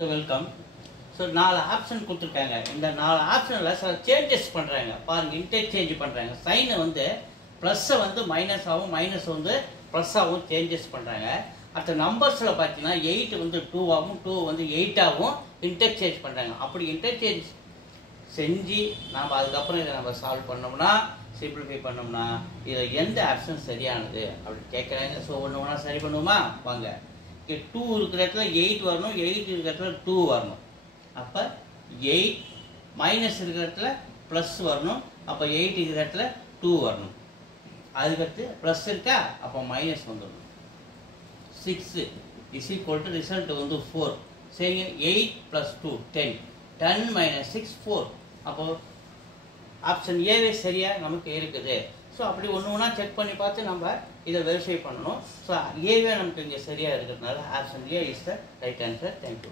So welcome. So 4 option கொடுத்துருக்காங்க. இந்த 4 ஆப்ஷனில் சில சேஞ்சஸ் பண்ணுறாங்க. பாருங்கள், இன்டர்சேஞ்ச் பண்ணுறாங்க. சைனை வந்து ப்ளஸ்ஸை வந்து மைனஸ் ஆகும், மைனஸ் வந்து ப்ளஸ் ஆகும் சேஞ்சஸ் பண்ணுறாங்க. அடுத்த நம்பர்ஸில் பார்த்தீங்கன்னா 8 வந்து 2 ஆகும், 2 வந்து 8 ஆகும் இன்டர்சேஞ்ச் பண்ணுறாங்க. அப்படி இன்டர்சேஞ்ச் செஞ்சு நாம் அதுக்கப்புறம் இதை நம்ம சால்வ் பண்ணோம்னா, சிம்பிளிஃபை பண்ணோம்னா இதில் எந்த ஆப்ஷன் சரியானது அப்படின்னு கேட்குறாங்க. ஸோ ஒன்று ஒன்றா சரி பண்ணுவோமா? வாங்க. இங்கே 2 இருக்கிற இடத்துல 8 வரணும், 8 இருக்கிற இடத்துல 2 வரணும். அப்போ 8 மைனஸ் இருக்கிற இடத்துல ப்ளஸ் வரணும். அப்போ 8 இருக்கிற இடத்துல 2 வரணும். அதுக்கடுத்து ப்ளஸ் இருக்கா, அப்போ மைனஸ் வந்துடணும். 6 இஸ் ஈக்குவல் டு ரிசல்ட் வந்து 4. சரிங்க, 8 + 2 10. 10 - 6 4. அப்போது ஆப்ஷன் ஏவே சரியாக நமக்கு இருக்குது. ஸோ அப்படி ஒன்று ஒன்றா செக் பண்ணி பார்த்து நம்ம இதை வெரிஃபை பண்ணணும். ஸோ ஏவே நமக்கு இங்கே சரியாக இருக்கிறதுனால option A is the right answer. Thank you.